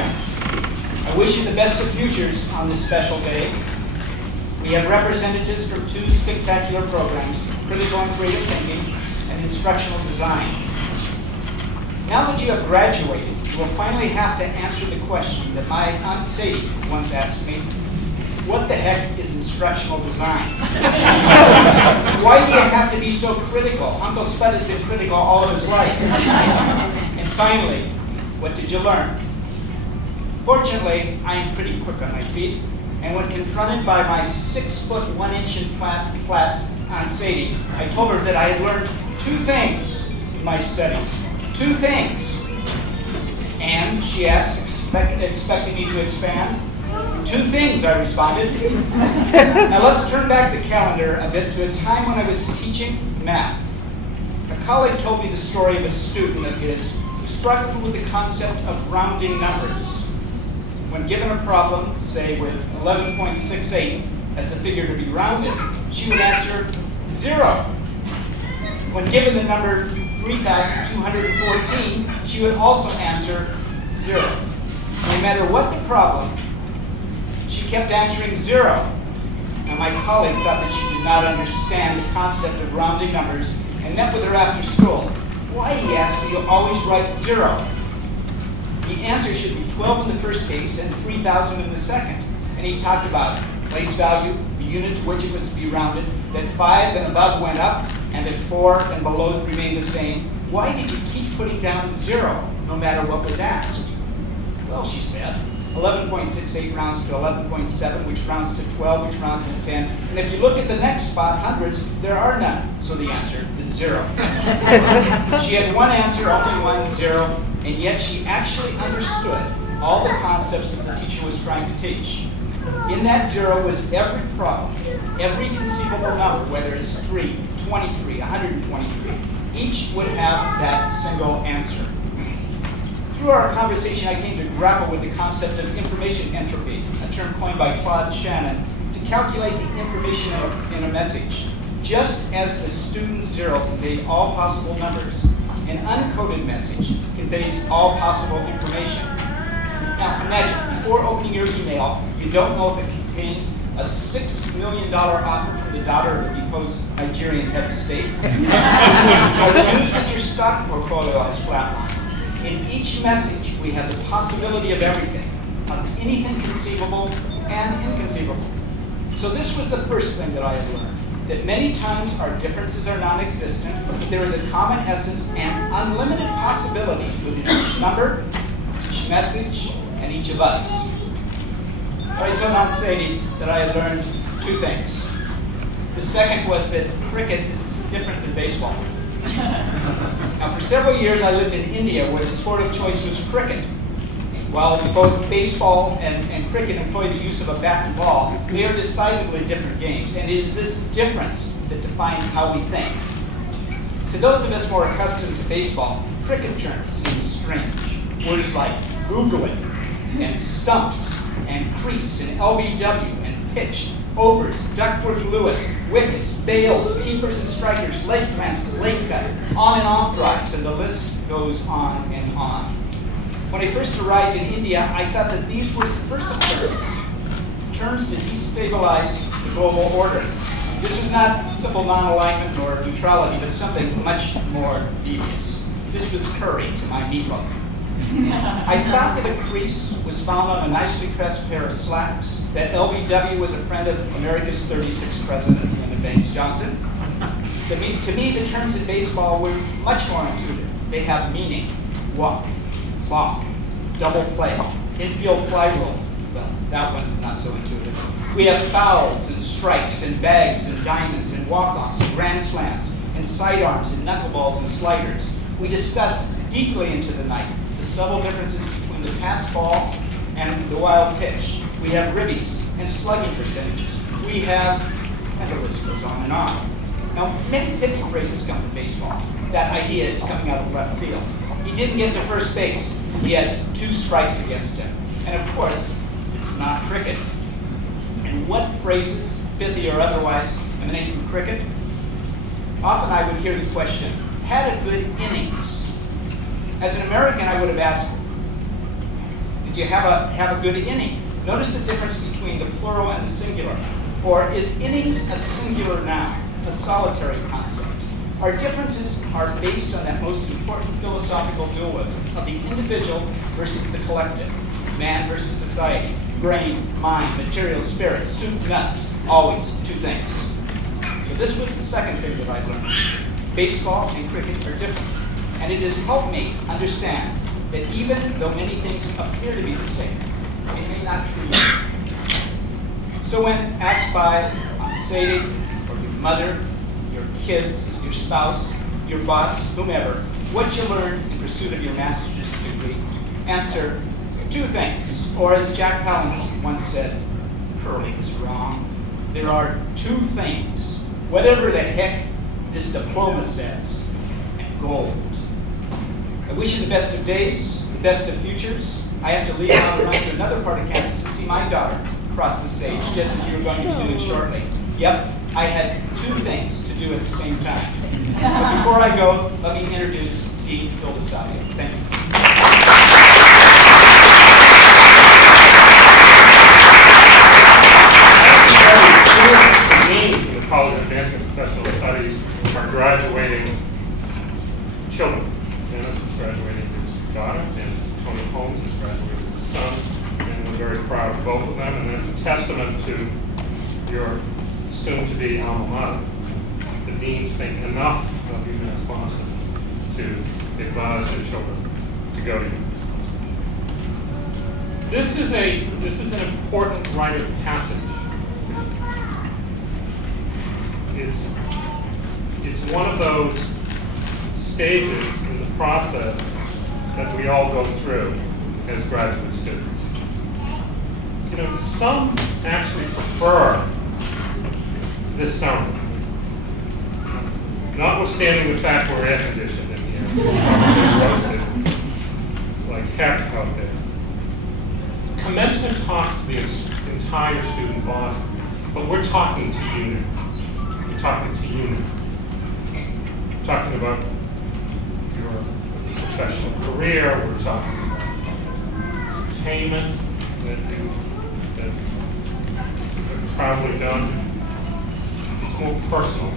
I wish you the best of futures on this special day. We have representatives from two spectacular programs, Critical and Creative Thinking and Instructional Design. Now that you have graduated, you will finally have to answer the question that my Aunt Sadie once asked me: what the heck is instructional design? Why do you have to be so critical? Uncle Spud has been critical all of his life. And finally, what did you learn? Fortunately, I am pretty quick on my feet, and when confronted by my 6 foot 1 inch in flats Aunt Sadie, I told her that I had learned 2 things in my studies. 2 things. And she asked, expecting me to expand. 2 things, I responded. Now let's turn back the calendar a bit to a time when I was teaching math. A colleague told me the story of a student of his who struggled with the concept of rounding numbers. When given a problem, say with 11.68 as the figure to be rounded, she would answer 0. When given the number 3,214, she would also answer 0. No matter what the problem, she kept answering 0. Now my colleague thought that she did not understand the concept of rounding numbers and met with her after school. Why, he asked, do you always write 0? The answer should be 12 in the first case and 3,000 in the second. And he talked about place value, the unit to which it was to be rounded, that 5 and above went up, and that 4 and below remained the same. Why did you keep putting down 0 no matter what was asked? Well, she said, 11.68 rounds to 11.7, which rounds to 12, which rounds to 10. And if you look at the next spot, hundreds, there are none. So the answer is 0. She had one answer, only 1, 0, and yet she actually understood all the concepts that the teacher was trying to teach. In that 0 was every problem, every conceivable number, whether it's 3, 23, 123. Each would have that single answer. Through our conversation, I came to grapple with the concept of information entropy, a term coined by Claude Shannon, to calculate the information in a message. Just as a student 0 conveyed all possible numbers, an uncoded message conveys all possible information. Now imagine, before opening your email, you don't know if it contains a $6 million offer from the daughter of a deposed Nigerian head of state, or the news that your stock portfolio has flatlined. In each message, we have the possibility of everything, of anything conceivable and inconceivable. So this was the first thing that I had learned, that many times our differences are non-existent, but there is a common essence and unlimited possibilities within each number, each message, and each of us. But I told Aunt Sadie that I had learned 2 things. The second was that cricket is different than baseball. Now, for several years, I lived in India, where the sport of choice was cricket. While both baseball and cricket employ the use of a bat and ball, they are decidedly different games, and it is this difference that defines how we think. To those of us more accustomed to baseball, cricket terms seem strange. Words like googling, and stumps, and crease, and LBW, and pitch, overs, Duckworth-Lewis, wickets, bails, keepers and strikers, leg plances, late cut, on and off drives, and the list goes on and on. When I first arrived in India, I thought that these were subversive terms to destabilize the global order. This was not simple non-alignment or neutrality, but something much more devious. This was curry to my meatloaf. I thought that a crease was found on a nicely pressed pair of slacks, that LBW was a friend of America's 36th president, Lyndon Baines Johnson. To me, the terms in baseball were much more intuitive. They have meaning: walk, balk, double play, infield fly rule. Well, that one's not so intuitive. We have fouls and strikes and bags and diamonds and walk-offs and grand slams and sidearms and knuckleballs and sliders. We discuss deeply into the night the subtle differences between the pass ball and the wild pitch. We have ribbies and slugging percentages. We have, and the list goes on and on. Now, many pithy phrases come from baseball. That idea is coming out of left field. He didn't get to first base. He has 2 strikes against him. And of course, it's not cricket. And what phrases, pithy or otherwise, emanate from cricket? Often I would hear the question, had a good innings. As an American, I would have asked, did Do you have a good inning? Notice the difference between the plural and the singular. Or is innings a singular noun, a solitary concept? Our differences are based on that most important philosophical dualism of the individual versus the collective, man versus society, brain, mind, material, spirit, soup, nuts, always two things. So this was the second thing that I learned. Baseball and cricket are different, and it has helped me understand that even though many things appear to be the same, they may not truly be. So when asked by Aunt Sadie or your mother, your kids, your spouse, your boss, whomever, what you learned in pursuit of your master's degree, answer two things. Or as Jack Palance once said, Curly was wrong. There are two things, whatever the heck this diploma says, and gold. I wish you the best of days, the best of futures. I have to leave now and run to another part of campus to see my daughter cross the stage, just as you're going to be doing shortly. Yep, I had two things to do at the same time. But before I go, let me introduce Dean Phil DeSavio. Thank you. In the College of Advanced and Professional Studies are graduating children. Dennis is graduating his daughter, and Tony Holmes is graduating his son, and we're very proud of both of them, and it's a testament to your soon-to-be alma mater. The deans think enough of UMass Boston to advise their children to go to UMass. This is an important rite of passage. It's one of those stages in the process that we all go through as graduate students. You know, some actually prefer this ceremony. Notwithstanding the fact we're air conditioned in here, we're probably roasted like heck out there. Commencement talks to the entire student body, but we're talking to you now. We're talking to you now. We're talking about your professional career. We're talking about entertainment that you've probably done. It's more personal.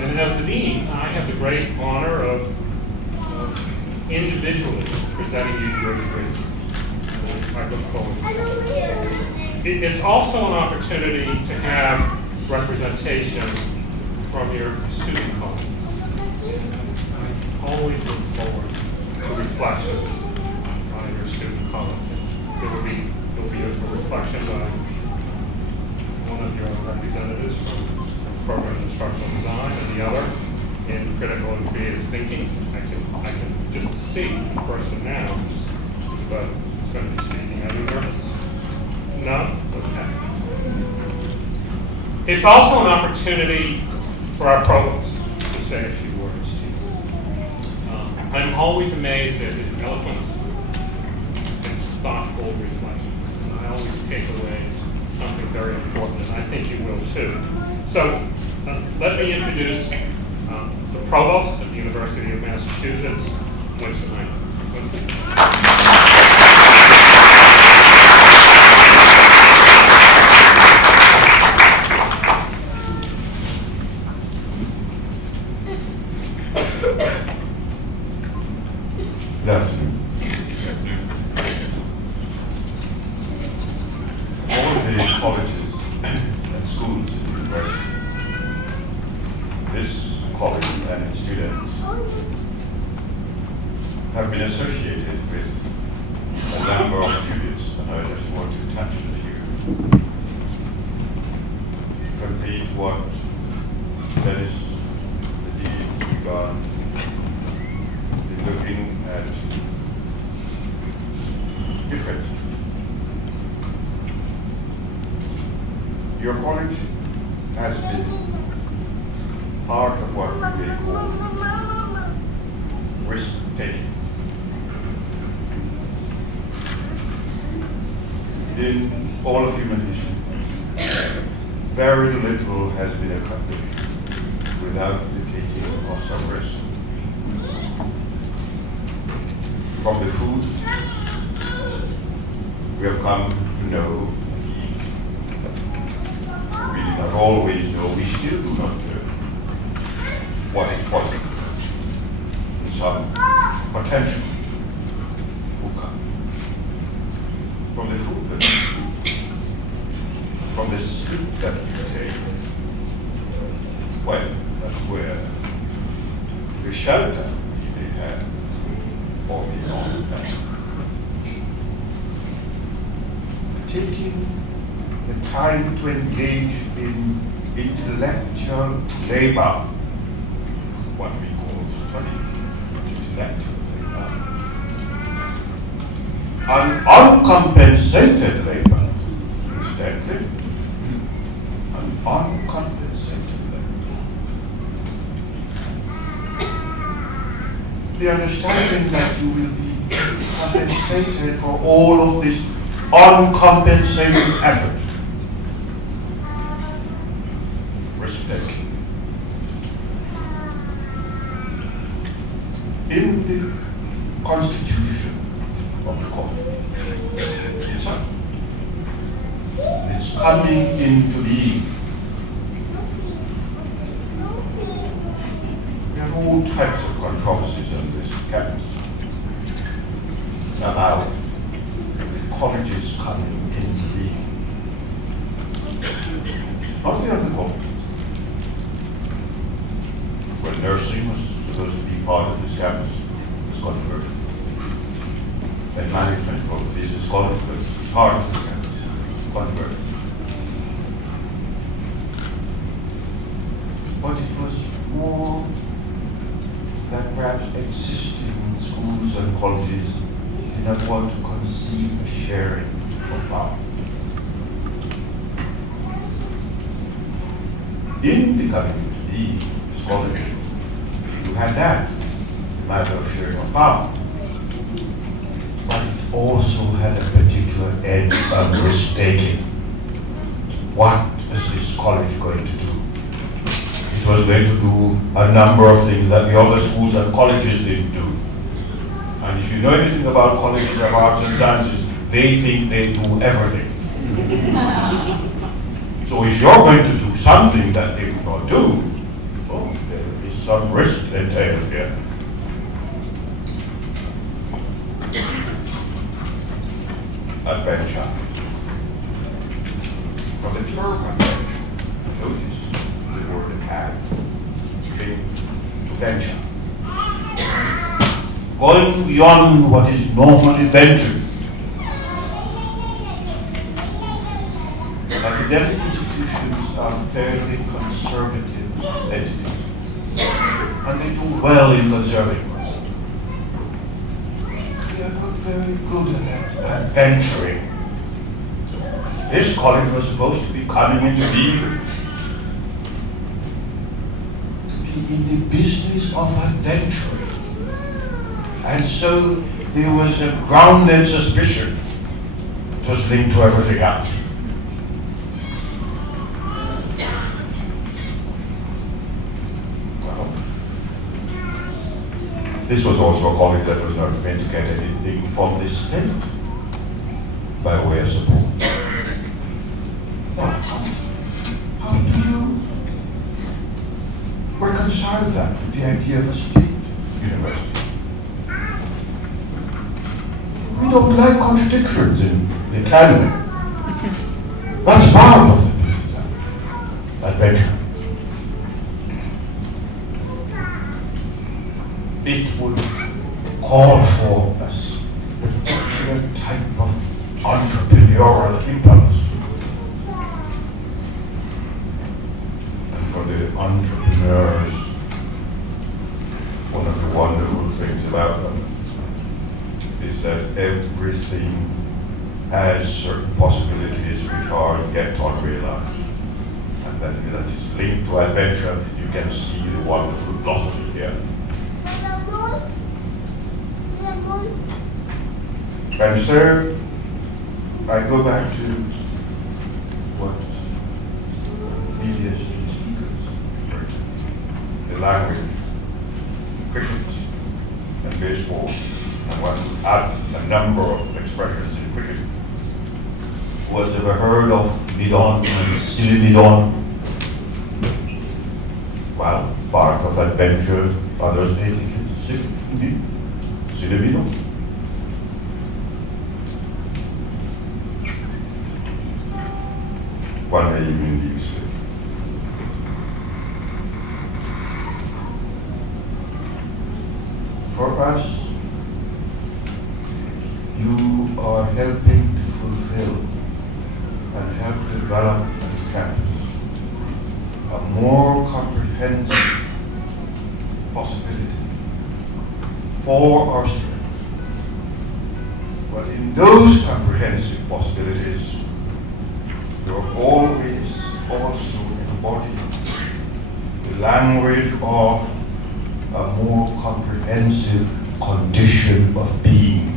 And as the dean, I have the great honor of individually presenting you your degree. I look forward to it. It's also an opportunity to have representation from your student colleagues. I always look forward to reflections on your student colleagues. There will be a reflection by one of your representatives from program instructional design and the other in critical and creative thinking. I can just see the person now who's going to be speaking. Are you nervous? No? Okay. It's also an opportunity for our provost to say a few words to you. I'm always amazed at his eloquence and his thoughtful reflections. And I always take away something very important, and I think you will too. So let me introduce the provost of the University of Massachusetts, Winston Knight. Winston. Good afternoon. All of the colleges and schools and universities, this college and its students have been associated with a number of students, and I just want to touch a few. Complete what Dennis, the dean, began looking at different. Your college has been part of what we may call risk-taking. In all of human history, very little has been accomplished without the taking of some risk. from the food, we have come to know, we did not always know, we still do not know what is possible in some potential food come. From the food that we eat, from the sleep that we take, when and where, the shelter we may have, or beyond that. Taking the time to engage in intellectual labor, what we call study, intellectual labor, an uncompensated labor, incidentally, an uncompensated labor. The understanding that you will be compensated for all of this uncompensated effort. Respect. In the Constitution of the country, it's coming into being. There are all types of controversies on this campus about colleges coming into being. Not the other college. When nursing was supposed to be part of this campus, it was controversial. And management of the business college was part of this campus, controversial. But it was more that perhaps existing schools and colleges did not want to conceive a sharing of power. In becoming the scholar, you had that, the matter of sharing of power. But it also had a particular edge of risk-taking. What is this college going to do? It was going to do a number of things that the other schools and colleges didn't do. And if you know anything about colleges of arts and sciences, they think they do everything. So if you're going to do something that they do not do, oh, there is some risk entailed here. Adventure. From the term adventure, notice the word had, to venture. Going beyond what is normally ventured. Academic institutions are fairly conservative entities, and they do well in conserving. They are not very good at venturing. This college was supposed to be coming into being, to be in the business of adventuring. And so there was a grounded suspicion. It was linked to everything else. Well, this was also a college that was not meant to get anything from the state by way of support. Now, how do you reconcile that with the idea of a state university? We don't like contradictions in the academy. That's part of the business adventure. It would call for a particular type of entrepreneurial impulse. And for the entrepreneurs, one of the wonderful things about them is that everything has certain possibilities which are yet unrealized. And that is linked to adventure. You can see the wonderful philosophy here. And so, I go back to what previous speakers referred to, the language, cricket, and baseball, and one would add a number of expressions in cricket. Who has ever heard of mid-on and silly mid-on? Well, part of adventure, others may think it's silly mid-on. One may even leave slip. For us, you are helping to fulfill and help develop on campus a more comprehensive possibility for our students. But in those comprehensive possibilities, you're always also embodying the language of a more comprehensive condition of being.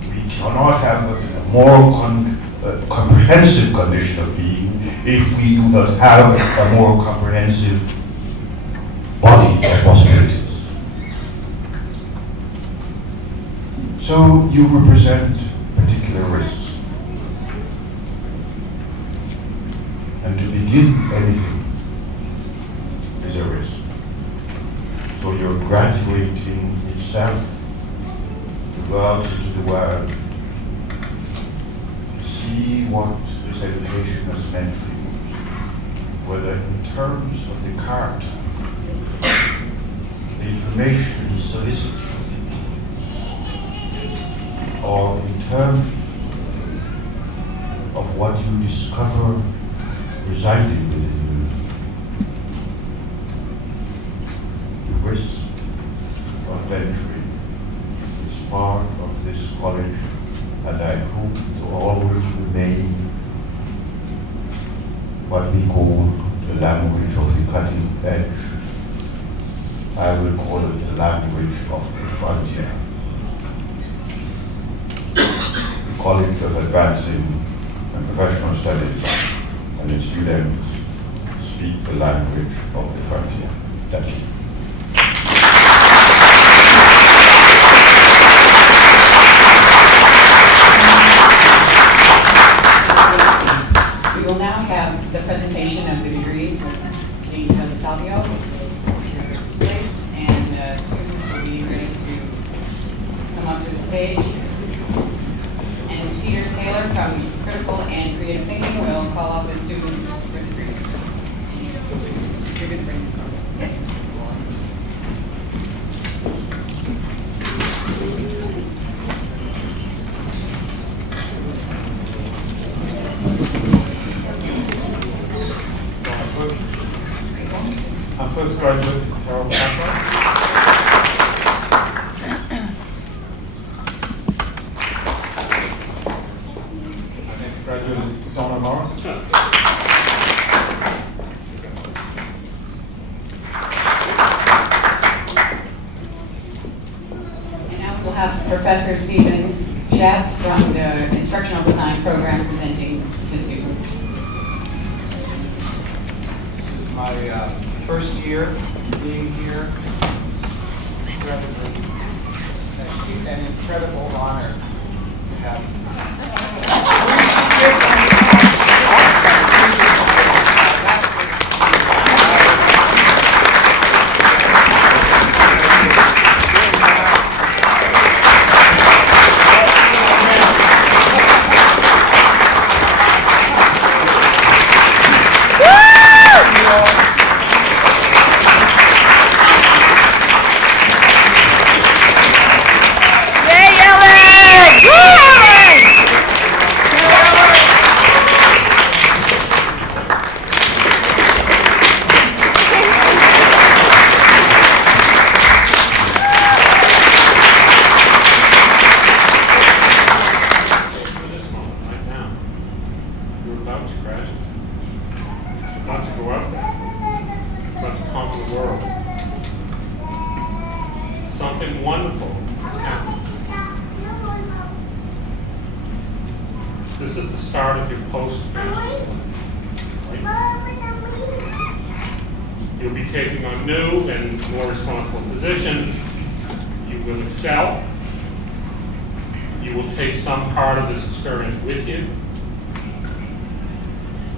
We cannot have a more comprehensive condition of being if we do not have a more comprehensive body of possibilities. So you represent particular risks. And to begin anything is a risk. So you're graduating itself to go out into the world, see what this education has meant for you, whether in terms of the character, the information solicited, or in terms of what you discover residing within you. The risk of venturing is part of this college, and I hope to always remain what we call the language of the cutting edge. I will call it the language of the frontier. The College of Advancing and Professional Studies and its students speak the language of the frontier. Thank you. We will now have the presentation of the degrees with Dean Salvio, place, and students will be ready to come up to the stage. And Peter Taylor from Critical and Creative Thinking will call up the students for the degrees. You're good to bring them. Our first graduate is Carol Pepper. Our next graduate is Donna Morris. And now we'll have Professor Stephen Schatz from the Instructional Design Program presenting the students. This is my first year being here. It's an incredible honor to have something wonderful has happened. This is the start of your post-graduate life, right? You'll be taking on new and more responsible positions. You will excel. You will take some part of this experience with you,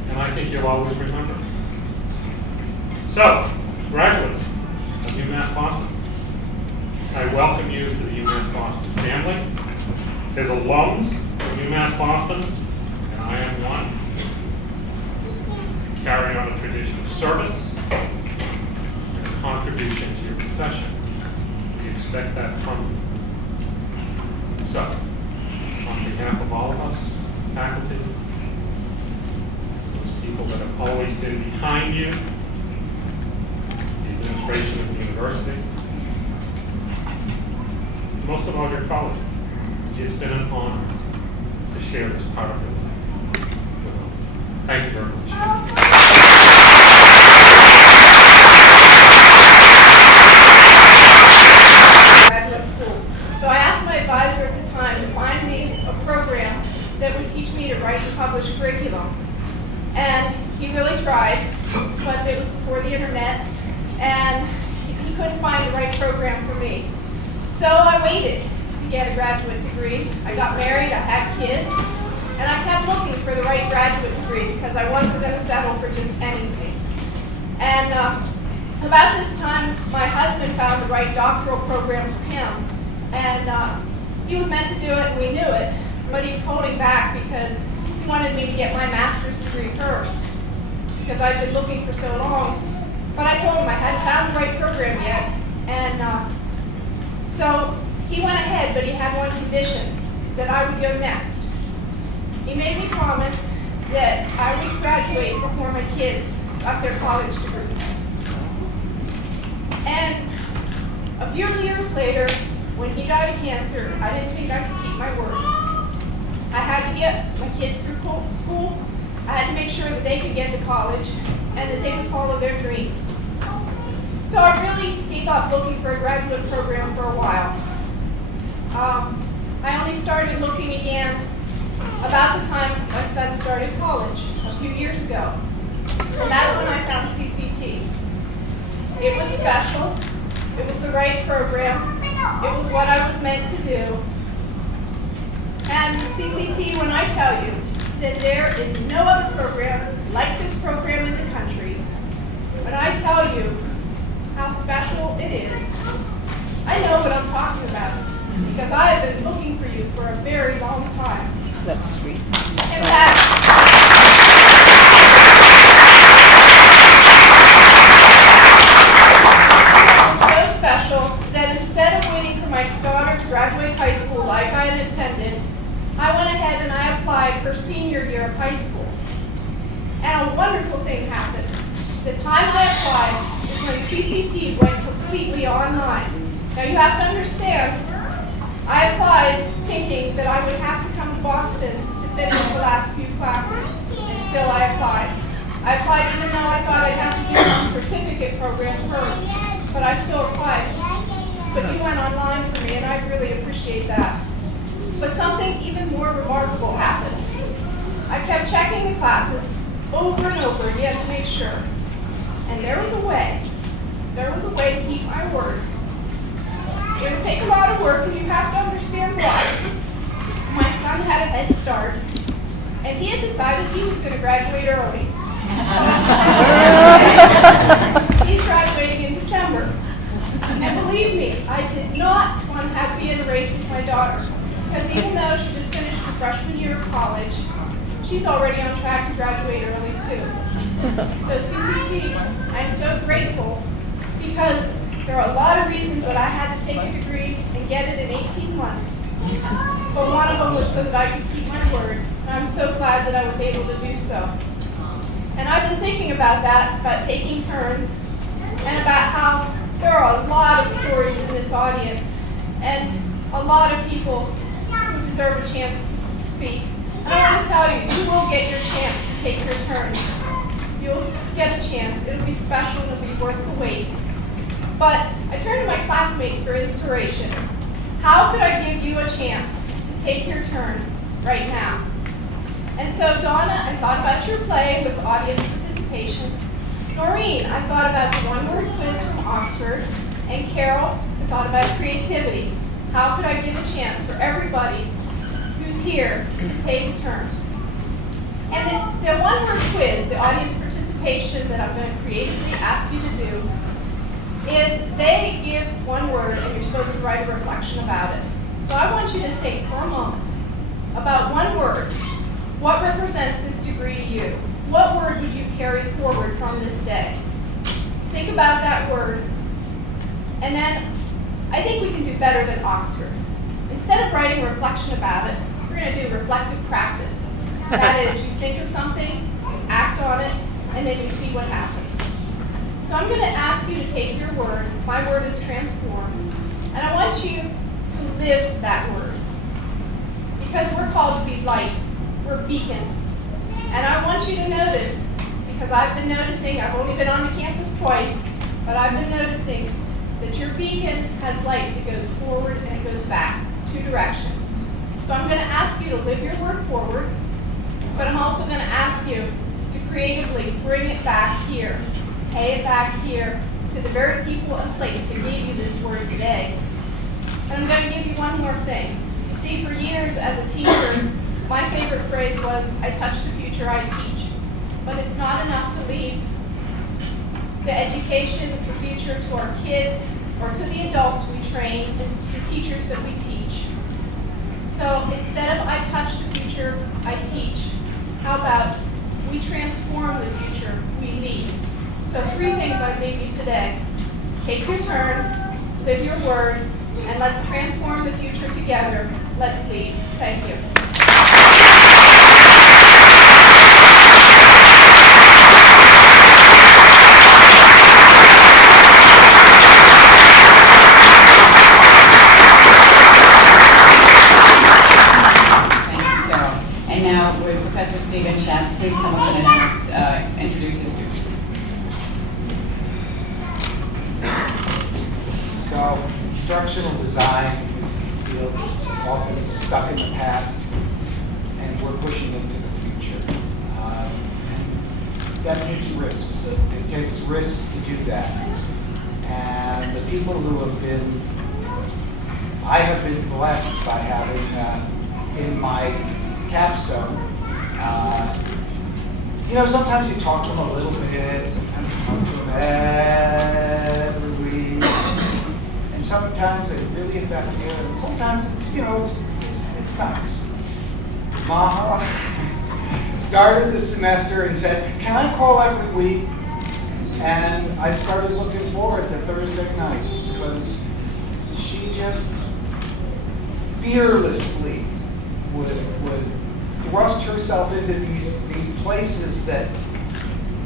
and I think you'll always remember it. So, graduates of UMass Boston, I welcome you to the UMass Boston family. As alums of UMass Boston, and I am one, carry on a tradition of service and a contribution to your profession. We expect that from you. So, on behalf of all of us, faculty, those people that have always been behind you, the administration of the university, most of all your colleagues, it's been an honor to share this part of your life. Thank you very much. Graduate school. So I asked my advisor at the time to find me a program that would teach me to write and publish curriculum. And he really tried, but it was before the internet, and he couldn't find the right program for me. So I waited to get a graduate degree. I got married, I had kids, and I kept looking for the right graduate degree because I wasn't going to settle for just anything. And about this time, my husband found the right doctoral program for him. And he was meant to do it, and we knew it, but he was holding back because he wanted me to get my master's degree first, because I'd been looking for so long. But I told him I hadn't found the right program yet, and so he went ahead, but he had one condition, that I would go next. He made me promise that I would graduate before my kids got their college degrees. And a few years later, when he died of cancer, I didn't think I could keep my word. I had to get my kids through school. I had to make sure that they could get to college and that they would follow their dreams. So I really gave up looking for a graduate program for a while. I only started looking again about the time my son started college a few years ago. And that's when I found CCT. It was special. It was the right program. It was what I was meant to do. And CCT, when I tell you that there is no other program like this program in the country, when I tell you how special it is, I know what I'm talking about because I have been looking for you for a very long time. That's sweet. In fact, it's so special that instead of waiting for my daughter to graduate high school like I had intended, I went ahead and I applied her senior year of high school. And a wonderful thing happened. The time I applied is when CCT went completely online. Now you have to understand, I applied thinking that I would have to come to Boston to finish the last few classes, and still I applied. I applied even though I thought I'd have to do a certificate program first, but I still applied. But you went online for me, and I really appreciate that. But something even more remarkable happened. I kept checking the classes over and over again to make sure. And there was a way. There was a way to keep my word. It would take a lot of work, and you have to understand why. My son had a head start, and he had decided he was going to graduate early. So instead, he's graduating in December. And believe me, I did not want to have to be in a race with my daughter, because even though she just finished her freshman year of college, she's already on track to graduate early too. So CCT, I'm so grateful because there are a lot of reasons that I had to take a degree and get it in 18 months. But one of them was so that I could keep my word. And I'm so glad that I was able to do so. And I've been thinking about that, about taking turns, and about how there are a lot of stories in this audience, and a lot of people who deserve a chance to speak. And I want to tell you, you will get your chance to take your turn. You'll get a chance. It'll be special. It'll be worth the wait. But I turn to my classmates for inspiration. How could I give you a chance to take your turn right now? And so Donna, I thought about your play with audience participation. Noreen, I thought about the one-word quiz from Oxford. And Carol, I thought about creativity. How could I give a chance for everybody who's here to take a turn. And the one-word quiz, the audience participation that I'm going to creatively ask you to do, is they give one word and you're supposed to write a reflection about it. So I want you to think for a moment about one word. What represents this degree to you? What word would you carry forward from this day? Think about that word. And then I think we can do better than Oxford. Instead of writing a reflection about it, we're going to do reflective practice. That is, you think of something, you act on it, and then you see what happens. So I'm going to ask you to take your word. My word is transform. And I want you to live that word. Because we're called to be light. We're beacons. And I want you to notice, because I've been noticing, I've only been on the campus twice, but I've been noticing that your beacon has light that goes forward and it goes back, 2 directions. So I'm going to ask you to live your word forward, but I'm also going to ask you to creatively bring it back here, pay it back here to the very people and place that gave you this word today. And I'm going to give you one more thing. You see, for years as a teacher, my favorite phrase was, I touch the future, I teach. But it's not enough to leave the education of the future to our kids or to the adults we train and the teachers that we teach. So instead of I touch the future, I teach, how about we transform the future, we lead. So 3 things I leave you today. Take your turn, live your word, and let's transform the future together. Let's lead. Thank you. Please come up and introduce his student. So, instructional design is a field that's often stuck in the past, and we're pushing into the future. And that takes risks. It takes risks to do that. And the people who have been, I have been blessed by having in my capstone. You know, sometimes you talk to them a little bit, sometimes you talk to them every week, and sometimes they really affect you, and sometimes it's, you know, it's nice. Maha started the semester and said, can I call every week? And I started looking forward to Thursday nights, because she just fearlessly would thrust herself into these places that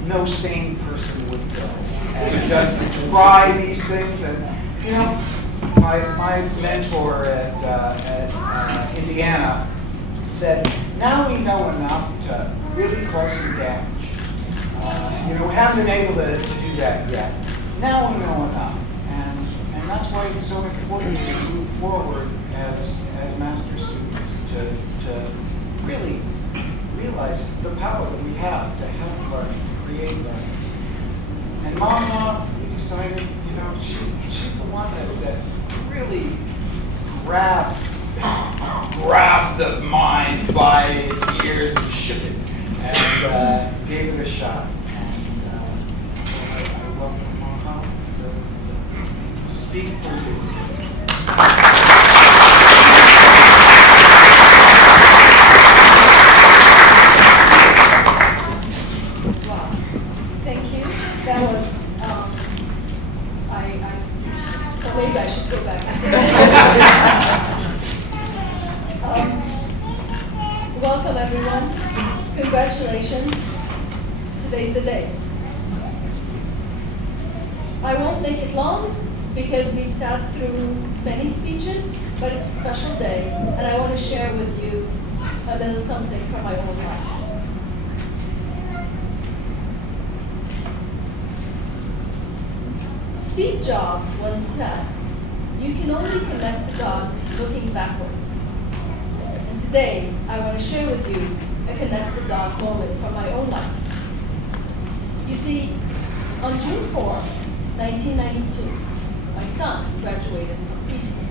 no sane person would go, and just try these things. And you know, my mentor at Indiana said, now we know enough to really cause some damage. You know, we haven't been able to do that yet. Now we know enough, and that's why it's so important to move forward as master students to really realize the power that we have to help learning, create learning. And Mama, we decided, you know, she's the one that really grabbed the mind by its ears and shook it and gave it a shot. And so I welcome Mama to speak for you. Maybe I should go back. Welcome everyone. Congratulations. Today's the day. I won't make it long because we've sat through many speeches, but it's a special day and I want to share with you a little something from my own life. Steve Jobs once said, you can only connect the dots looking backwards. And today, I want to share with you a connect the dot moment from my own life. You see, on June 4, 1992, my son graduated from preschool.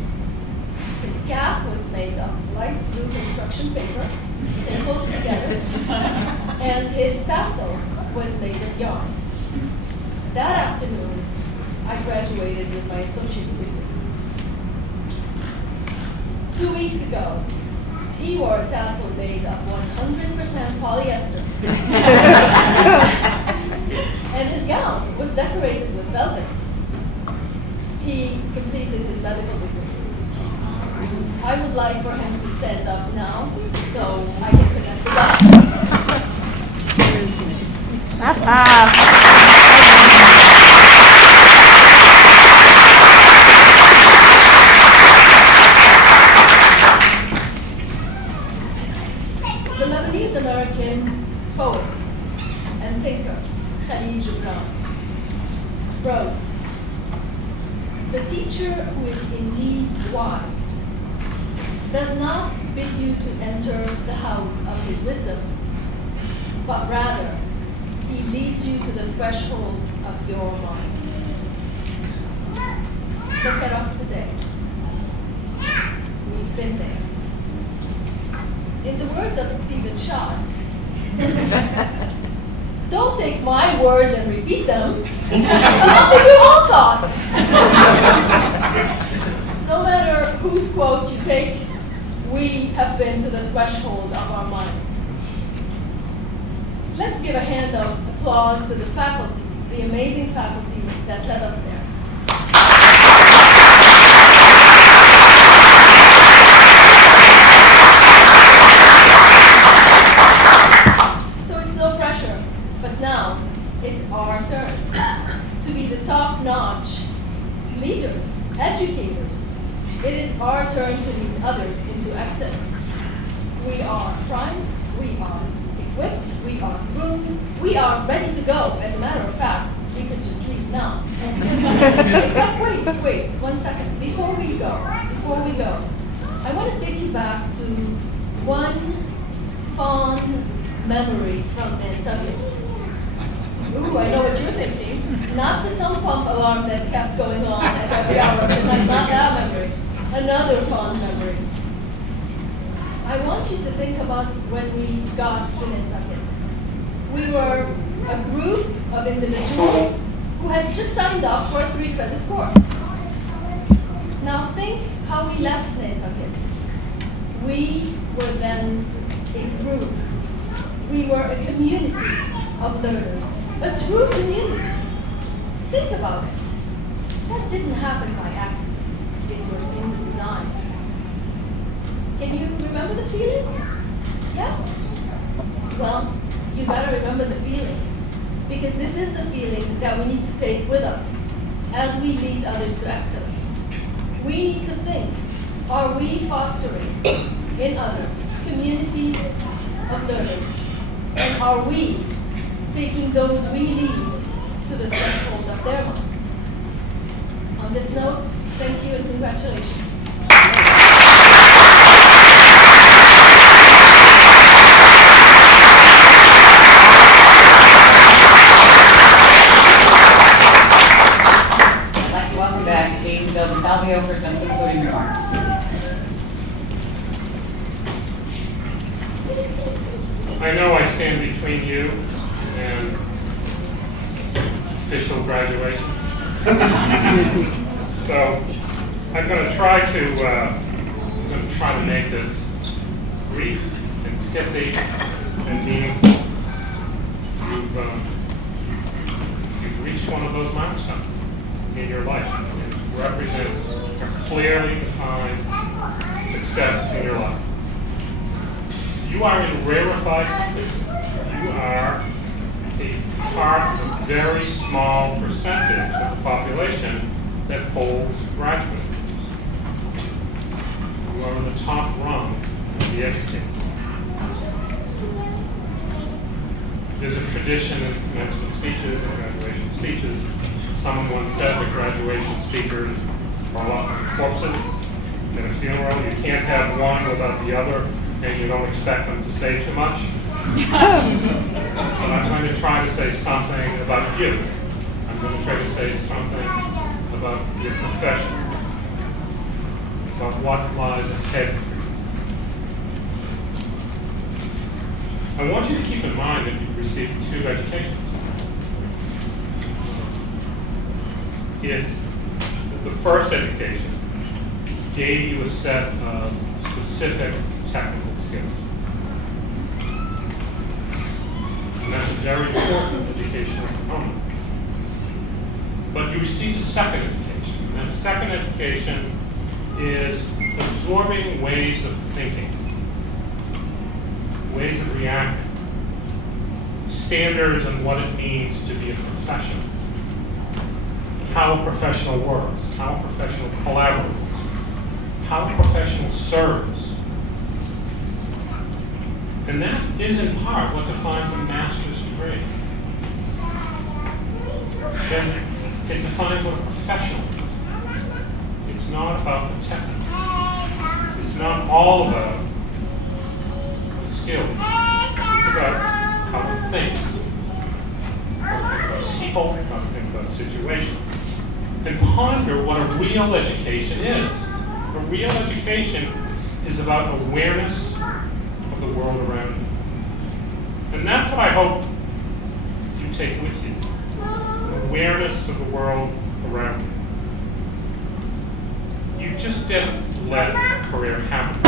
His cap was made of light blue construction paper, stapled together, and his tassel was made of yarn. That afternoon, I graduated with my associate's degree. 2 weeks ago, he wore a tassel made of 100% polyester. And his gown was decorated with velvet. He completed his medical degree. I would like for him to stand up now so I can connect the dots. The Lebanese-American poet and thinker Khalil Gibran wrote, "The teacher who is indeed wise does not bid you to enter the house of his wisdom, but rather he leads you to the threshold of your mind." Look at us today. We've been there. In the words of Stephen Schatz, don't take my words and repeat them. Come up with your own thoughts. No matter whose quote you take, we have been to the threshold of our minds. Let's give a hand of applause to the faculty, the amazing faculty that led us there. But now, it's our turn to be the top-notch leaders, educators. It is our turn to lead others into excellence. We are primed, we are equipped, we are groomed, we are ready to go. As a matter of fact, we could just leave now. Except wait, 1 second. Before we go, I want to take you back to one fond memory from Nantucket. Ooh, I know what you're thinking. Not the sump pump alarm that kept going on at every hour of midnight, not that memory. Another fond memory. I want you to think of us when we got to Nantucket. We were a group of individuals who had just signed up for a 3-credit course. Now think how we left Nantucket. We were then a group. We were a community of learners, a true community. Think about it. That didn't happen by accident. It was in the design. Can you remember the feeling? Yeah? Well, you better remember the feeling, because this is the feeling that we need to take with us as we lead others to excellence. We need to think, are we fostering in others communities of learners? And are we taking those we lead to the threshold of their minds? On this note, thank you and congratulations. I'd like to welcome back Dean Salvio for some concluding remarks. I know I stand between you and official graduation. So I'm going to try to make this brief and pithy and meaningful. You've reached one of those milestones in your life. It represents a clearly defined success in your life. You are in rarefied company. You are a part of a very small percentage of the population that holds graduate degrees. You are on the top rung of the educated. There's a tradition in commencement speeches and graduation speeches. Someone once said that graduation speakers are often corpses in a funeral. You can't have one without the other, and you don't expect them to say too much. But I'm going to try to say something about you. I'm going to try to say something about your profession. about what lies ahead for you. I want you to keep in mind that you've received 2 educations. It's the first education gave you a set of specific technical skills. And that's a very important educational component. But you received a second education. And that second education is absorbing ways of thinking, ways of reacting, standards on what it means to be a professional, how a professional works, how a professional collaborates, how a professional serves. And that is in part what defines a master's degree. And it defines what a professional is. It's not about the technique. It's not all about the skills. It's about how to think. How to think about people, how to think about situations. And ponder what a real education is. A real education is about awareness of the world around you. And that's what I hope you take with you. Awareness of the world around you. You just didn't let a career happen.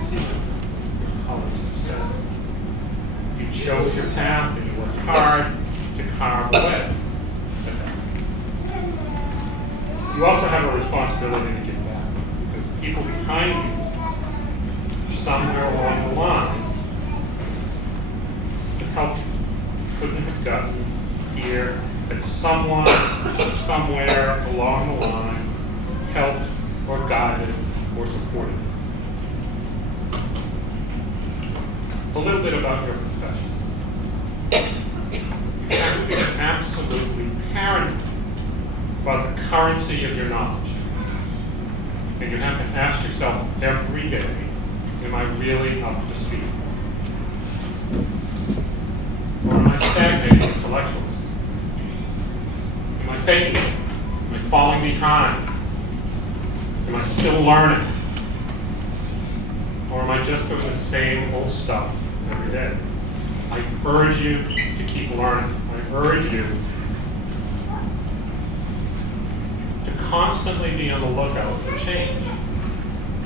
See what your colleagues have said. You chose your path and you worked hard to carve a way. You also have a responsibility to give back, because the people behind you, somewhere along the line, have helped you. Couldn't have gotten here, that someone, somewhere along the line, helped or guided or supported you. A little bit about your profession. You have to be absolutely paranoid about the currency of your knowledge. And you have to ask yourself every day, am I really up to speed? Or am I stagnating intellectually? Am I faking it? Am I falling behind? Am I still learning? Or am I just doing the same old stuff every day? I urge you to keep learning. I urge you constantly be on the lookout for change.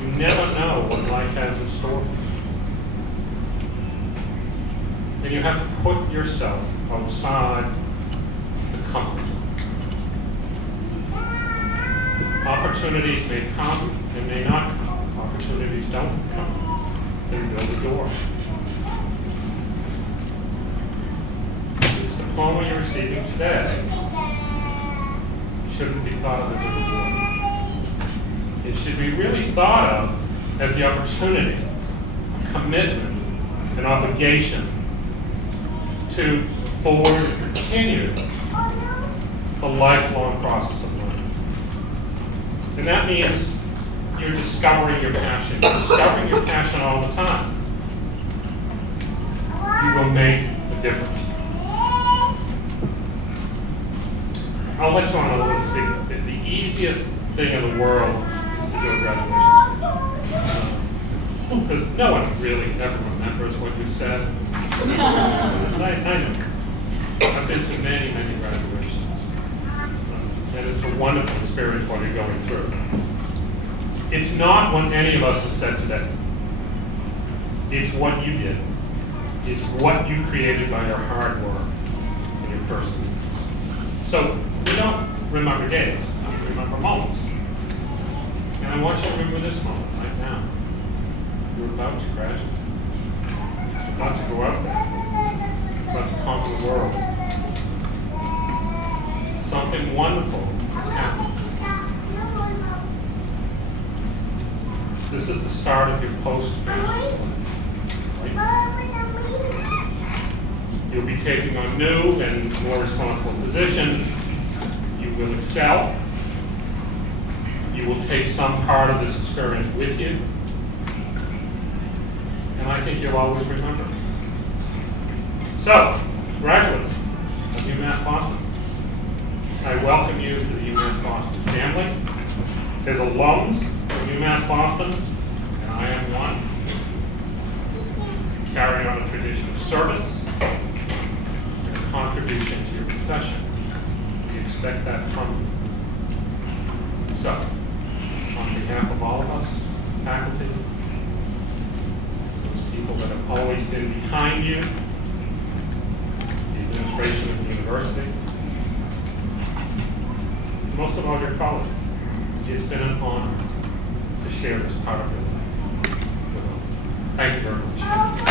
You never know what life has in store for you. And you have to put yourself outside the comfort zone. Opportunities may come and may not come. Opportunities don't come. Then build a door. This diploma you're receiving today shouldn't be thought of as a reward. It should be really thought of as the opportunity, a commitment, an obligation to forward and continue the lifelong process of learning. And that means you're discovering your passion. You're discovering your passion all the time. You will make a difference. I'll let you on a little secret. The easiest thing in the world is to do a graduation speech. Because no one really ever remembers what you said. I know. I've been to many, many graduations. And it's a wonderful experience while you're going through. It's not what any of us have said today. It's what you did. It's what you created by your hard work and your perseverance. So we don't remember days, we remember moments. And I want you to remember this moment right now. You're about to graduate. You're about to go out there. You're about to conquer the world. Something wonderful has happened. This is the start of your post-graduate life. Right? You'll be taking on new and more responsible positions. You will excel. You will take some part of this experience with you. And I think you'll always remember. So, graduates of UMass Boston, I welcome you to the UMass Boston family. As alums from UMass Boston, and I am one, you carry on a tradition of service and a contribution to your profession. We expect that from you. So, on behalf of all of us, faculty, those people that have always been behind you, the administration of the university, most of all your colleagues, it's been an honor to share this part of your life with all. Thank you very much.